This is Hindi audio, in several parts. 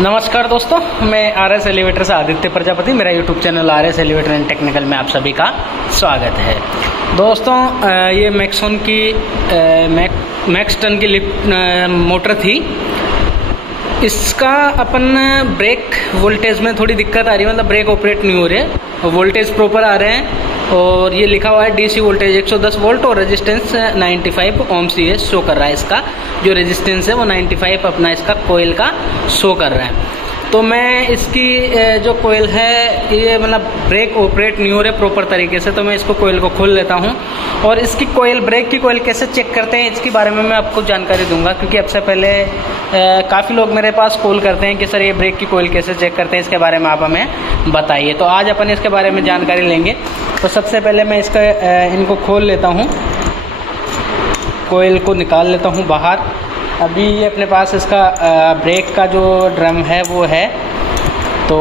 नमस्कार दोस्तों, मैं RS एलिवेटर से आदित्य प्रजापति। मेरा YouTube channel RS elevator and technical में आप सभी का स्वागत है। दोस्तों, ये मैक्सॉन की मैक्सटन की लिफ्ट मोटर थी। इसका अपन ब्रेक वोल्टेज में थोड़ी दिक्कत आ रही है, मतलब ब्रेक ऑपरेट नहीं हो रहे हैं, वोल्टेज प्रॉपर आ रहे हैं। और ये लिखा हुआ है डीसी वोल्टेज 110 वोल्ट और रेजिस्टेंस 95 ओम्स ये शो कर रहा है। इसका जो रेजिस्टेंस है वो 95 अपना इसका कोयल का शो कर रहा है। तो मैं इसकी जो कोयल है ये मतलब ब्रेक ऑपरेट नहीं हो रहे प्रॉपर तरीके से, तो मैं इसको कोयल को खोल लेता हूँ और इसकी कोयल, ब्रेक की कोयल कैसे चेक करते हैं इसके बारे में मैं आपको जानकारी दूंगा। क्योंकि अब से पहले काफ़ी लोग मेरे पास कॉल करते हैं कि सर ये ब्रेक की कोयल कैसे चेक करते हैं, इसके बारे में आप हमें बताइए। तो आज अपन इसके बारे में जानकारी लेंगे। तो सबसे पहले मैं इसका इनको खोल लेता हूँ, कोयल को निकाल लेता हूँ बाहर। अभी ये अपने पास इसका ब्रेक का जो ड्रम है वो है। तो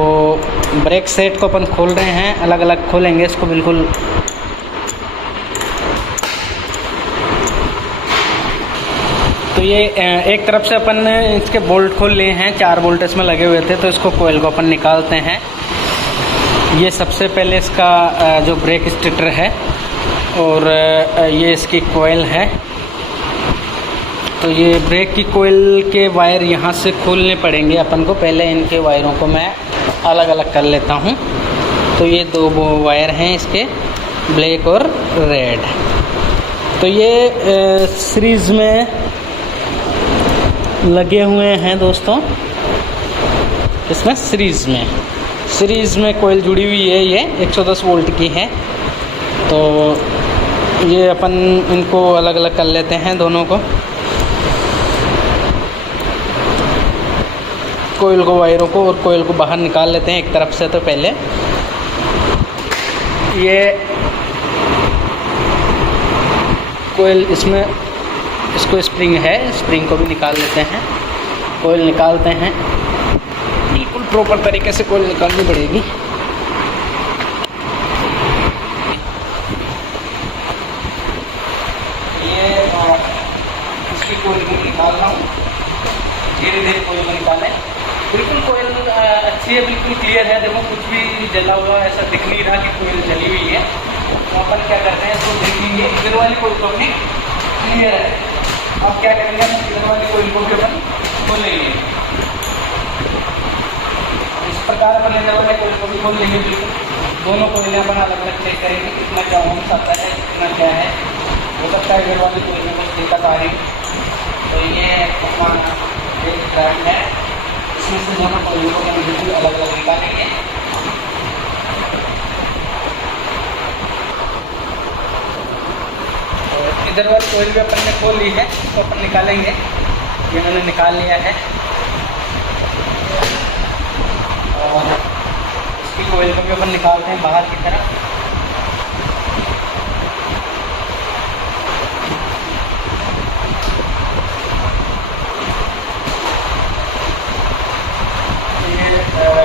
ब्रेक सेट को अपन खोल रहे हैं, अलग अलग खोलेंगे इसको बिल्कुल। तो ये एक तरफ से अपन इसके बोल्ट खोल लिए हैं, 4 बोल्ट इसमें लगे हुए थे। तो इसको कोयल को अपन निकालते हैं। ये सबसे पहले इसका जो ब्रेक स्टेटर है और ये इसकी कोयल है। तो ये ब्रेक की कोयल के वायर यहाँ से खोलने पड़ेंगे अपन को। पहले इनके वायरों को मैं अलग अलग कर लेता हूँ। तो ये 2 वायर हैं इसके, ब्लैक और रेड। तो ये सीरीज़ में लगे हुए हैं दोस्तों। इसमें सीरीज़ में कोयल जुड़ी हुई है, ये 110 वोल्ट की है। तो ये अपन इनको अलग अलग कर लेते हैं दोनों को, कोयल को, वायरों को, और कोयल को बाहर निकाल लेते हैं एक तरफ से। तो पहले ये कोयल, इसमें इसको स्प्रिंग है, स्प्रिंग को भी निकाल लेते हैं। कोयल निकालते हैं, बिल्कुल प्रॉपर तरीके से कोयल निकालनी पड़ेगी। ये इसकी कोयल को निकाल रहा हूँ, धीरे धीरे कोयल को निकालें। बिल्कुल कोयल अच्छी है, बिल्कुल क्लियर है। देखो कुछ भी जला हुआ ऐसा दिख नहीं रहा कि कोयल जली हुई है। तो अपन क्या करते हैं, इसको देखेंगे। इधर वाली कोयल को अपनी क्लियर है। अब क्या करेंगे, इधर वाली कोयल को भी अपन खोलेंगे। इस प्रकार अपन इधर वाले कोयल को भी खोल लेंगे। बिल्कुल दोनों कोयलें अपन अलग अलग चेक करेंगे, कितना क्या होम सकता है, कितना क्या है। हो सकता है इधर वाली कोयल में कुछ दिक्कत आ रही। तो ये अपना एक ब्रांड है, इसमें से दोनों कोयलों को हम बिल्कुल अलग अलग निकालेंगे। और इधर वाली कोयल भी अपन ने खोल ली है, इसको अपन निकालेंगे। ये मैंने निकाल लिया है। और इसकी कोयल को भी अपन निकालते हैं बाहर की तरफ।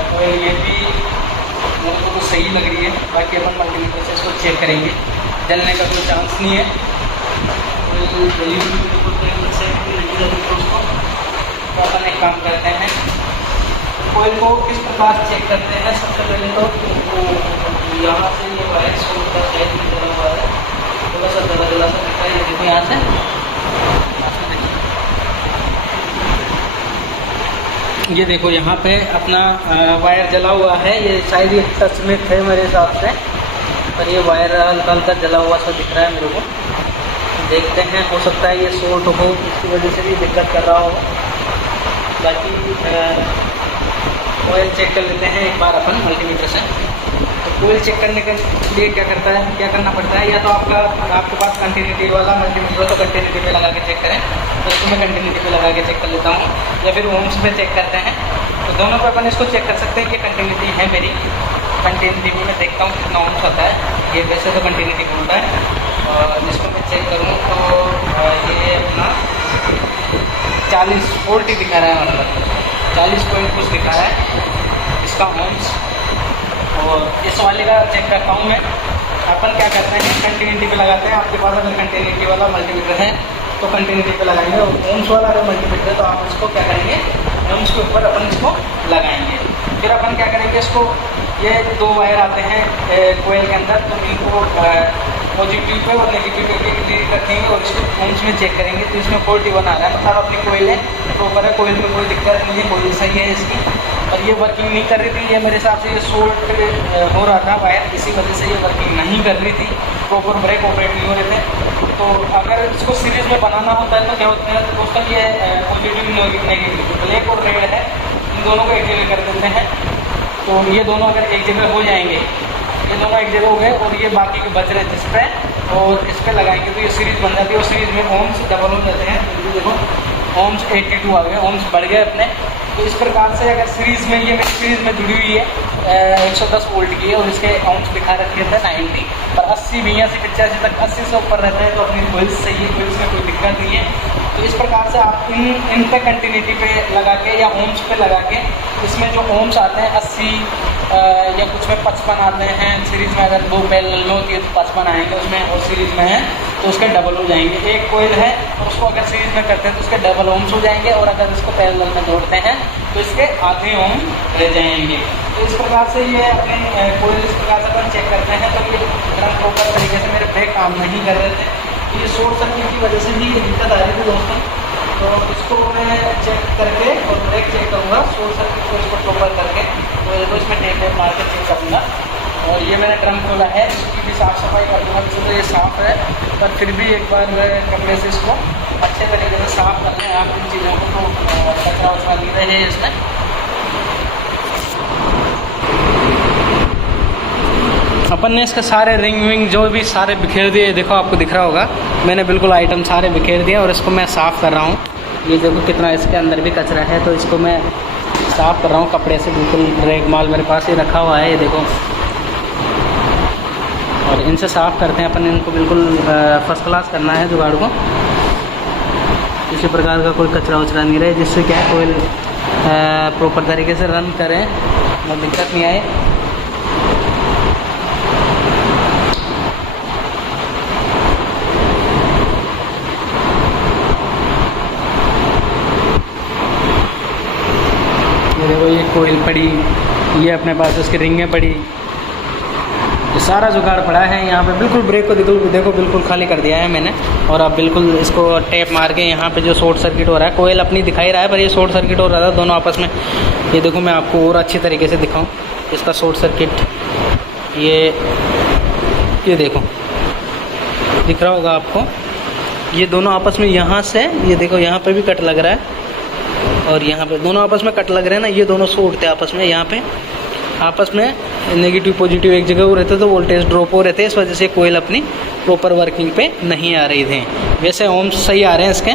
कोयल ये भी मेरे को तो सही लग रही है। बाकी अपन मल्टीमीटर से इसको चेक करेंगे, जलने का कोई चांस नहीं है। तो अपन एक काम करते हैं, कोयल को किस प्रकार चेक करते हैं। सबसे पहले तो यहाँ से ये वायर थोड़ा सा जला सा दिखता है। ये देखो यहाँ से, ये देखो यहाँ पे अपना वायर जला हुआ है। ये शायद ये टच में थे मेरे हिसाब से, पर ये वायर हल्का हल्का जला हुआ सा दिख रहा है मेरे को। देखते हैं, हो सकता है ये शॉर्ट हो, इसकी वजह से भी दिक्कत कर रहा हो। बाकी कोयल चेक कर लेते हैं एक बार अपन मल्टीमीटर से। तो कोयल चेक करने के लिए क्या करना पड़ता है, या तो आपके पास कंटिन्यूटी वाला मल्टीमीटर हो तो कंटिन्यूटी पे लगा के चेक करें। तो इसको मैं कंटिन्यूटी पे लगा के चेक कर लेता हूँ, या फिर ओम्स पे चेक करते हैं। तो दोनों पे अपन इसको चेक कर सकते हैं कि कंटिन्यूटी है मेरी। कंटिन्यूटी में मैं देखता हूँ कितना ओम्स आता है। ये वैसे तो कंटिन्यूटी बोलता है, और इसको मैं चेक करूँ तो ये अपना 40 वोल्ट ही दिखा रहा है, मतलब 40 पॉइंट कुछ दिखा रहा है इसका ओम्स। और इस वाले का चेक करता हूँ मैं। अपन क्या करते हैं, कंटिन्यूटी पे लगाते हैं। आपके पास अगर कंटिन्यूटी वाला मल्टीमीटर है तो कंटिन्यूटी पे लगाएंगे, और ओम्स वाला अगर मल्टीमीटर है तो आप इसको क्या करेंगे, ओम्स के ऊपर अपन इसको लगाएंगे। फिर अपन क्या करेंगे, इसको ये 2 वायर आते हैं कोयल के अंदर, तो इनको पॉजिटिव पे और नेगेटिव पे क्लिक रखेंगे और इसको ओम्स में चेक करेंगे। तो इसमें 41 आ रहा है, मतलब अपनी कोयल है प्रॉपर है, कोयल में कोई दिक्कत नहीं है, कोयल सही है इसकी। और ये वर्किंग नहीं कर रही थी, ये मेरे हिसाब से ये शॉर्ट हो रहा था वायर, इसी वजह से ये वर्किंग नहीं कर रही थी, प्रॉपर ब्रेक ऑपरेट नहीं हो रहे थे। तो अगर इसको सीरीज़ में बनाना होता है तो क्या होता है दोस्तों, ये पॉजिटिव नेगेटिव ब्लैक और रेड है, इन दोनों को एक जगह कर देते हैं। तो ये दोनों अगर एक जगह हो जाएंगे, ये दोनों एक जगह हो गए और ये बाकी के बच रहे जिस पे और इस पे लगाएंगे तो ये सीरीज़ बन जाती है। और सीरीज़ में ओम्स डबल हो जाते हैं, तो देखो ओम्स 82 आ गए, ओम्स बढ़ गए अपने। तो इस प्रकार से अगर सीरीज़ में, ये मेरी सीरीज़ में जुड़ी हुई है 110 वोल्ट की है और इसके ओम्स दिखा रखे थे 90, पर 80 82 85 तक 80 से ऊपर रहता है तो अपनी कोइल्स सही है, कोइल्स में कोई दिक्कत नहीं है। तो इस प्रकार से आप इन पे कंटिन्यूटी पे लगा के या ओम्स पे लगा के, इसमें जो ओम्स आते हैं 80 या कुछ में 55 आते हैं, सीरीज़ में अगर 2 पैरेलल में होती है तो 55 आएंगे उसमें, और सीरीज़ में है तो उसके डबल हो जाएंगे। एक कोयल है और उसको अगर सीरीज़ में करते हैं तो उसके डबल ओम्स हो जाएंगे, और अगर इसको पैरेलल में जोड़ते हैं तो इसके आधे ओम रह जाएंगे। तो इस प्रकार से ये अपने कोयल इस प्रकार से अपन चेक करते हैं। तो ये ड्रम प्रॉपर तरीके से मेरे ब्रेक काम नहीं कर रहे थे, तो ये शॉर्ट सर्किट की वजह से भी ये दिक्कत आ रही थी दोस्तों। तो इसको मैं चेक करके और ब्रेक चेक करूँगा, शॉर्ट सर्किट को इसको प्रॉपर करके, तो देखो इसमें टेप वेप मार के चेक करूँगा। और ये मैंने ड्रम खोला है, इसकी भी साफ़ सफाई कर दूँगा। तो ये साफ़ है, पर फिर भी एक बार कपड़े से इसको अच्छे तरीके से साफ़ कर लें आप इन चीज़ों को, तो कचरा वचरा नहीं रहे इसमें। अपन ने इसके सारे रिंग विंग जो भी सारे बिखेर दिए, देखो आपको दिख रहा होगा, मैंने बिल्कुल आइटम सारे बिखेर दिए और इसको मैं साफ़ कर रहा हूँ। ये देखो कितना इसके अंदर भी कचरा है, तो इसको मैं साफ़ कर रहा हूँ कपड़े से, बिल्कुल रेग माल मेरे पास ही रखा हुआ है, ये देखो। और इनसे साफ़ करते हैं अपन, इनको बिल्कुल फर्स्ट क्लास करना है जुगाड़ को, किसी प्रकार का कोई कचरा वचरा नहीं रहे, जिससे क्या कोयल प्रॉपर तरीके से रन करें और दिक्कत नहीं आए। ये देखो ये कोयल पड़ी, ये अपने पास इसकी रिंगें पड़ी, ये सारा जुगाड़ पड़ा है यहाँ पे। बिल्कुल ब्रेक को देखो बिल्कुल खाली कर दिया है मैंने। और अब बिल्कुल इसको टेप मार के यहाँ पे जो शॉर्ट सर्किट हो रहा है, कोयल अपनी दिखाई रहा है पर ये शॉर्ट सर्किट हो रहा था दोनों आपस में। ये देखो मैं आपको और अच्छी तरीके से दिखाऊँ इसका शॉर्ट सर्किट, ये देखो दिख रहा होगा आपको, ये दोनों आपस में यहाँ से, ये देखो यहाँ पे भी कट लग रहा है और यहाँ पे दोनों आपस में कट लग रहे हैं ना, ये दोनों शॉर्ट थे आपस में, यहाँ पे आपस में नेगेटिव पॉजिटिव एक जगह हो रहे थे तो वोल्टेज ड्रॉप हो रहे थे, इस वजह से कोयल अपनी प्रॉपर वर्किंग पे नहीं आ रही थी। वैसे ओम्स सही आ रहे हैं इसके।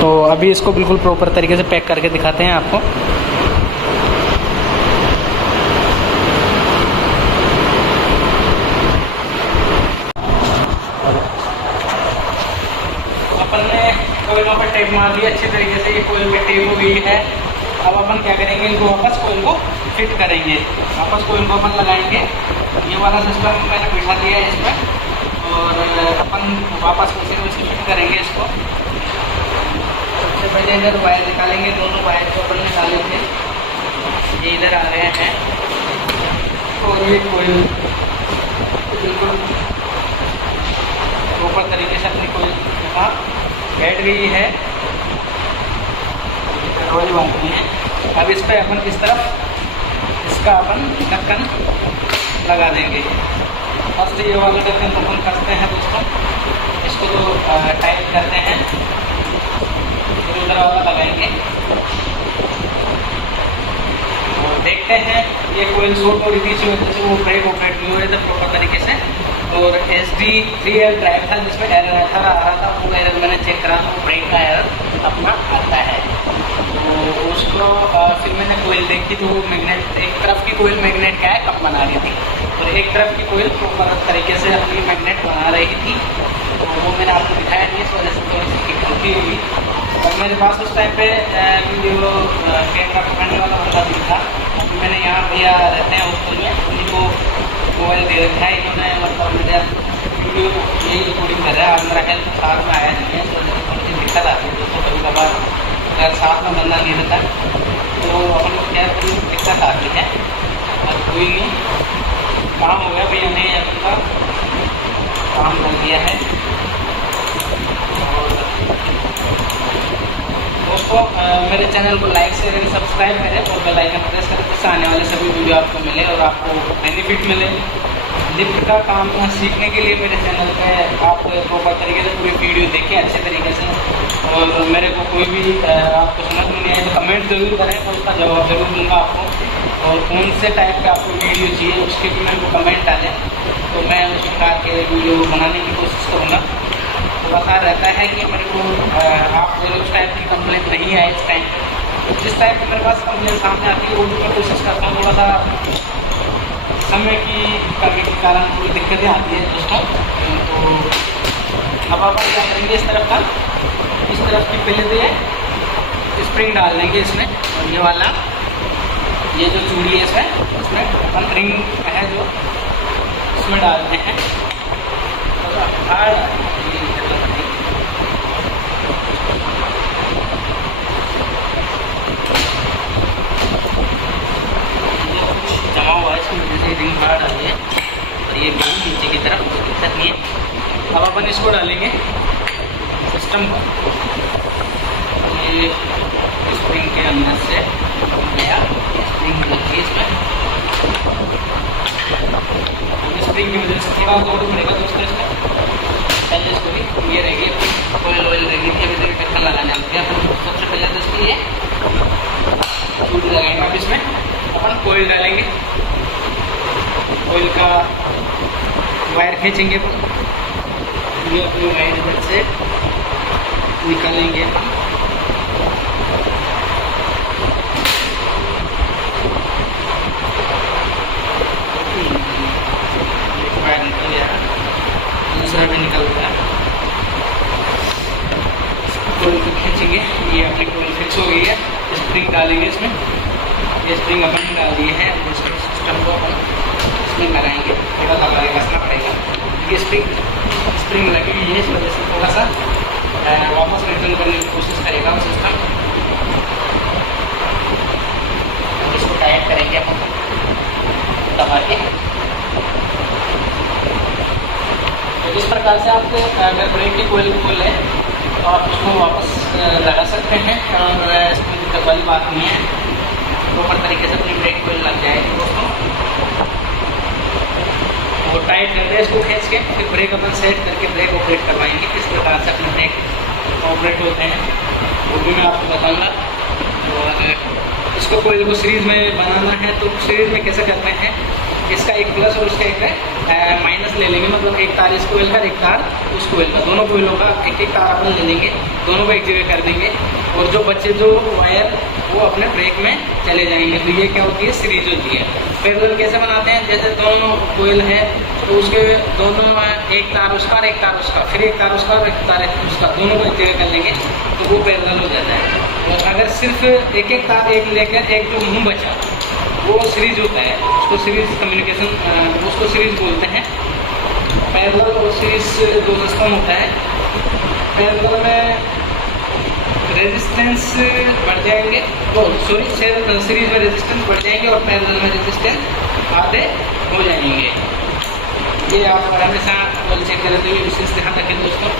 तो अभी इसको बिल्कुल प्रॉपर तरीके से पैक करके दिखाते हैं आपको। अपन ने कोयलों पर टेप मार दिया अच्छी तरीके से, ये कोयल की टेप हो गई है। अब अपन क्या करेंगे, इनको वापस कोयल को फिट करेंगे, वापस कोयल को अपन लगाएंगे। ये वाला सिस्टम मैंने बिठा दिया है इसमें, और अपन वापस उसी को फिट करेंगे इसको। सबसे पहले इधर वायर निकालेंगे, दोनों वायर जो अपन निकाले थे ये इधर आ रहे हैं, और ये कोयल बिल्कुल प्रॉपर तरीके से अपनी कोयल वहाँ बैठ गई है, कोई बात नहीं है। अब इस पर अपन इस तरफ इसका अपन ढक्कन लगा देंगे। फर्स्ट ये वाला ढक्कन तो अपन करते हैं दोस्तों, इसको तो टाइट करते हैं, फिर उधर वाला लगाएंगे और देखते हैं। ये कोयल शॉर्ट हो रही थी इसी वजह से वो ब्रेक ऑपरेट नहीं हो रहे थे प्रॉपर तरीके से, और SD3L ड्राइव था जिसमें एरर आ रहा था, वो एरर मैंने चेक करा तो ब्रेक का एरर अपना आता है। तो उसको फिर मैंने कोयल देखी तो वो मैग्नेट, एक तरफ की कोयल मैग्नेट क्या है कप बना रही थी और एक तरफ की कोयल प्रॉपर तरीके से अपनी मैग्नेट बना रही थी, तो वो मैंने आपको दिखाया नहीं, इस वजह से थोड़ी सी दिक्कत हुई। और मेरे पास उस टाइम पे वीडियो कैमरा पकड़ने वाला बंदा भी था, अभी मैंने यहाँ भैया रहते हैं हॉस्टल में, उन्हीं को मोबाइल दे रखा है इन्होंने, मतलब मेरा वीडियो यही रिकॉर्डिंग कर रहा है। अब मेरा हेल्थ साथ में आया नहीं है तो थोड़ी सी दिक्कत आती है दोस्तों कभी कभार, अगर साथ में बंदा नहीं रहता तो अपन को क्या दिक्कत आती है। और कोई नहीं, काम हो गया भैया ने अपना काम कर दिया है। और दोस्तों मेरे चैनल को लाइक शेयर एंड सब्सक्राइब करें और बेल आइकन प्रेस करें जिससे आने वाले सभी वीडियो आपको मिले और आपको बेनिफिट मिले। लिफ्ट का काम सीखने के लिए मेरे चैनल पे आप प्रॉपर तरीके से पूरी वीडियो देखें अच्छे तरीके से। और मेरे को कोई भी आपको समझ में नहीं आए तो कमेंट ज़रूर करें और उसका जवाब ज़रूर दूँगा आपको। और कौन से टाइप का आपको वीडियो चाहिए उसके भी मेरे को कमेंट डालें तो मैं उस प्रकार के वीडियो बनाने की कोशिश करूँगा। तो बता रहता है कि मेरे को आप उस टाइप की कंप्लेंट नहीं आए इस टाइम, तो जिस टाइप की मेरे पास कंप्लेंट सामने आती है वो भी मैं कोशिश करता हूँ। थोड़ा सा समय की कमी के कारण कोई दिक्कतें आती हैं दोस्तों। तो अब आप क्या करेंगे, इस तरफ का इस तरफ की पहले तो ये स्प्रिंग डाल देंगे इसमें। और ये वाला ये जो चूड़ी है इसमें अपन रिंग है जो इसमें डालते हैं। जमा हुआ है इसकी वजह से रिंग बाहर डालिए और ये भी नीचे की तरफ दिक्कत नहीं है। अब अपन इसको डालेंगे सिस्टम को। ये स्प्रिंग के अंदर से गया, स्प्रिंग लगती है इसमें। स्प्रिंग की वजह से थोड़ा लोड पड़ेगा दोस्तों इसमें। पहले इसको भी ये रहेगी ऑयल रहेगी कि अभी तक ढक्कन लगाने आते हैं अपन। सबसे पहले तो इसकी ये चूड़ी लगाएंगे। अब इसमें अपन ऑयल डालेंगे, ऑयल का वायर खींचेंगे, ये अपनी वायर इधर से निकालेंगे। वायर निकल गया, दूसरा भी निकल गया। कोयल को खींचेंगे, ये अपनी कोयल फिक्स हो गई है। स्प्रिंग डालेंगे इसमें, ये स्प्रिंग अपन डाल दिए हैं। सिस्टम को अपन इसमें लगाएंगे, थोड़ा सा लगे कसना पड़ेगा। ये स्प्रिंग लगी हुई है, इस वजह से थोड़ा सा वापस रिटर्न करने की कोशिश करेगा सिस्टम। इसको टाइट करेंगे अपन दबा के। तो इस प्रकार से आप अगर ब्रेक की कोयल खोल है तो आप उसको वापस लगा सकते हैं और इसमें दिक्कत वाली बात नहीं है। प्रॉपर तरीके से अपनी ब्रेक कोयल लग जाएगी दोस्तों। और टाइट करके इसको खींच के फिर ब्रेक अपन सेट करके ब्रेक ऑपरेट करवाएंगे। किस प्रकार से अपने ब्रेक ऑपरेट होते हैं वो भी मैं आपको बताऊंगा। और इसको कोयल को सीरीज़ में बनाना है तो सीरीज़ में कैसे करते हैं, इसका एक प्लस और उसका एक माइनस ले लेंगे। मतलब एक तार इस कोयल का, एक तार उस कोयल का, दोनों कोयलों का एक एक तार अपन ले लेंगे, दोनों को एक जगह कर देंगे। और जो बच्चे जो वायर वो अपने ब्रेक में चले जाएंगे। तो ये क्या होती है, सीरीज होती है। पैरेलल कैसे बनाते हैं, जैसे दोनों कोयल है तो उसके दोनों एक तार उसका और एक तार उसका, फिर एक तार उसका और एक तार उसका, दोनों को एक जगह कर लेंगे तो वो पैरेलल हो जाता है। और अगर सिर्फ एक एक तार एक लेकर एक जो मुँह बचा वो सीरीज होता है, उसको सीरीज कम्युनिकेशन उसको सीरीज बोलते हैं। पैरेलल और सीरीज दो सिस्टम होता है। पैरेलल में रेजिस्टेंस बढ़ जाएंगे, सॉरी सीरीज में रेजिस्टेंस बढ़ जाएंगे और पैरेलल में रेजिस्टेंस आधे हो जाएंगे। ये आप हमेशा ऑयल चेक करते हुए विशेष ध्यान रखें दोस्तों।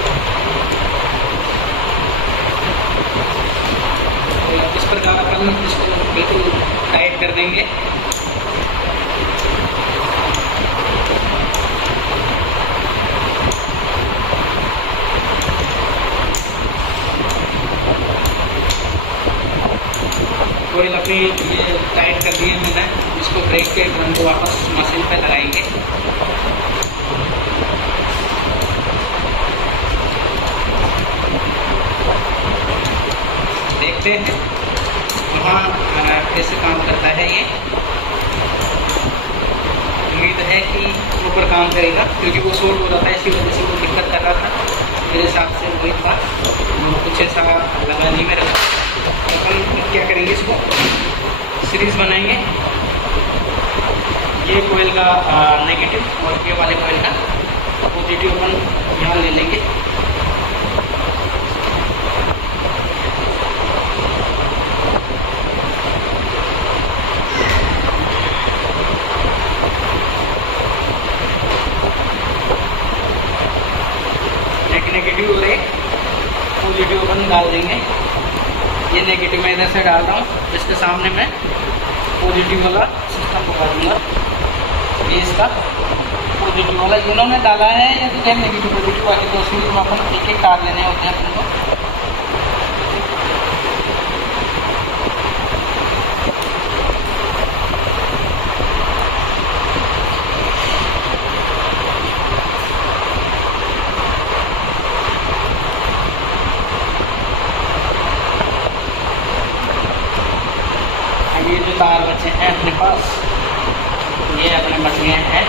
इस प्रकार अपन इसको बिल्कुल टाइट कर देंगे। कोयल अपनी ये टाइट कर दिए मैंने। इसको ब्रेक के ड्रम को वापस मशीन पे लगाएंगे। देखते हैं वहाँ कैसे काम करता है ये। उम्मीद है कि ऊपर काम करेगा क्योंकि वो शॉर्ट हो रहा था, इसी वजह से वो दिक्कत कर रहा था। मेरे हिसाब से वही था, कुछ ऐसा लगा नहीं मेरे को। अपन क्या करेंगे, इसको सीरीज बनाएंगे। ये कोयल का नेगेटिव और ये वाले कोयल का पॉजिटिव अपन यहाँ ले लेंगे। ये नेगेटिव मैं इधर से डाल रहा हूँ, इसके सामने मैं पॉजिटिव वाला सिस्टम पकड़ दूँगा। ये इसका पॉजिटिव वाला इन्होंने डाला है, या तो क्या नेगेटिव पॉजिटिव आगे तो उसमें तो अपन एक एक तार लेने होते हैं अपन को। ये जो तार बचे हैं अपने पास, ये अपने बच गए हैं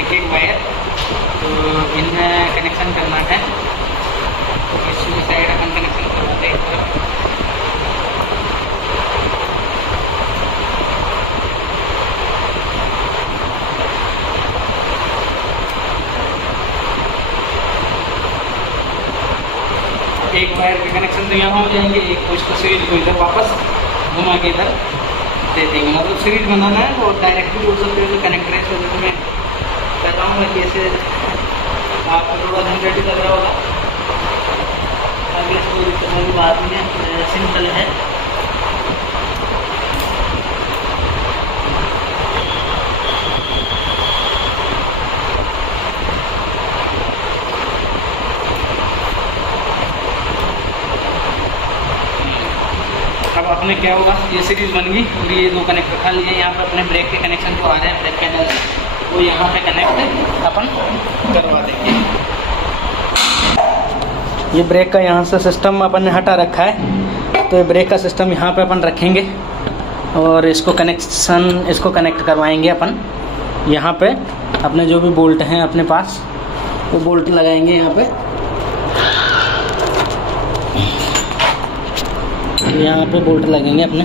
एक एक वायर, तो इनमें कनेक्शन करना है। इसमें साइड अपन कनेक्शन करवाते हैं। एक वायर के कनेक्शन तो यहाँ हो जाएंगे, एक तो इसको सीरीज को इधर वापस घुमा के इधर दे देंगे। मतलब सीरीज बनाना है तो डायरेक्टली बोल सकते हो, जो कनेक्टर है इसको मैं बताऊँगा कैसे आपको थोड़ा झंझट लग रहा होगा। आगे इसको कोई बात नहीं है, सिंपल है। अब अपने क्या होगा, ये सीरीज बन गई और ये दो कनेक्टर खा लिए। यहाँ पे अपने ब्रेक के कनेक्शन तो आ रहे हैं ब्रेक पैनल से, वो यहाँ पे कनेक्ट अपन करवा देंगे। ये ब्रेक का यहाँ से सिस्टम अपन ने हटा रखा है, तो ये ब्रेक का सिस्टम यहाँ पे अपन रखेंगे और इसको कनेक्ट करवाएंगे अपन। यहाँ पे अपने जो भी बोल्ट हैं अपने पास, वो बोल्ट लगाएंगे यहाँ पे। यहाँ पे बोल्ट लगेंगे अपने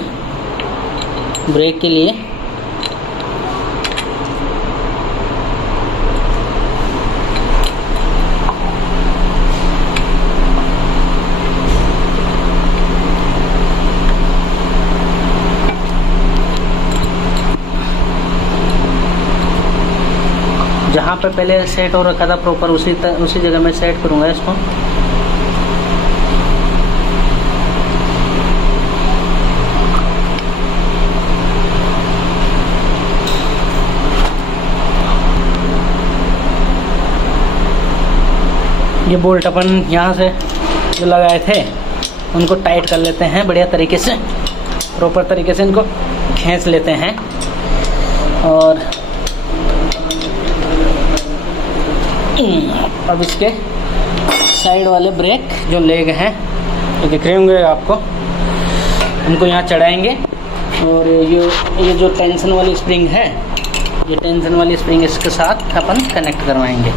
ब्रेक के लिए। जहाँ पे पहले सेट हो रखा था प्रॉपर, उसी जगह मैं सेट करूँगा इसको। ये बोल्ट अपन यहाँ से जो लगाए थे उनको टाइट कर लेते हैं बढ़िया तरीके से, प्रॉपर तरीके से इनको खींच लेते हैं। और अब इसके साइड वाले ब्रेक जो लेग हैं, ये दिख रहे होंगे आपको, उनको यहाँ चढ़ाएंगे। और ये जो टेंशन वाली स्प्रिंग है, ये टेंशन वाली स्प्रिंग इसके साथ अपन कनेक्ट करवाएंगे।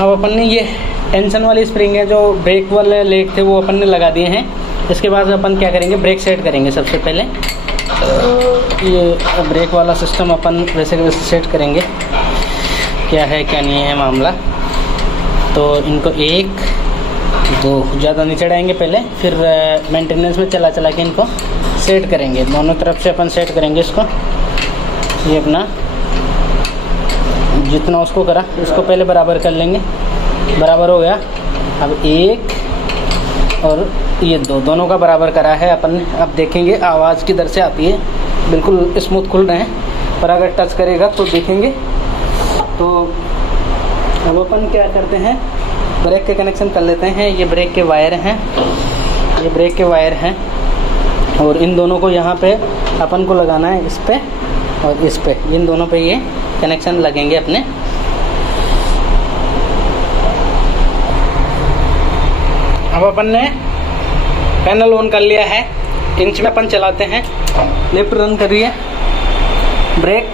अब अपन ने ये टेंशन वाली स्प्रिंग है, जो ब्रेक वाले लेग थे वो अपन ने लगा दिए हैं। इसके बाद अपन क्या करेंगे, ब्रेक सेट करेंगे। सबसे पहले ये ब्रेक वाला सिस्टम अपन वैसे सेट करेंगे, क्या है क्या नहीं है मामला। तो इनको 1 2 ज़्यादा नहीं चढ़ाएंगे पहले, फिर मेंटेनेंस में चला के इनको सेट करेंगे। दोनों तरफ से अपन सेट करेंगे इसको। ये अपना जितना उसको करा उसको पहले बराबर कर लेंगे, बराबर हो गया। अब 1 और ये 2 दोनों का बराबर करा है अपन ने। अब देखेंगे आवाज़ किधर से आती है, बिल्कुल स्मूथ खुल रहे हैं, पर अगर टच करेगा तो देखेंगे। तो अब अपन क्या करते हैं, ब्रेक के कनेक्शन कर लेते हैं। ये ब्रेक के वायर हैं, ये ब्रेक के वायर हैं, और इन दोनों को यहाँ पे अपन को लगाना है, इस पे और इस पे, इन दोनों पे ये कनेक्शन लगेंगे अपने। अब अपन ने पैनल ऑन कर लिया है, इंच में अपन चलाते हैं। लिफ्ट रन कर रही है, ब्रेक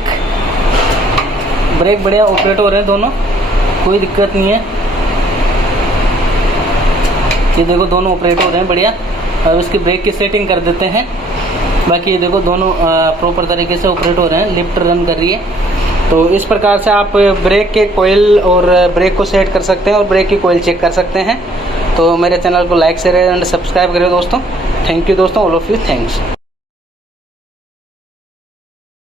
बढ़िया ऑपरेट हो रहे हैं दोनों, कोई दिक्कत नहीं है। ये देखो दोनों ऑपरेट हो रहे हैं बढ़िया। अब इसकी ब्रेक की सेटिंग कर देते हैं। बाकी ये देखो दोनों प्रॉपर तरीके से ऑपरेट हो रहे हैं, लिफ्ट रन कर रही है। तो इस प्रकार से आप ब्रेक के कोयल और ब्रेक को सेट कर सकते हैं और ब्रेक की कोयल चेक कर सकते हैं। तो मेरे चैनल को लाइक शेयर एंड सब्सक्राइब करें दोस्तों। थैंक यू दोस्तों, ऑल ऑफ यू, थैंक्स।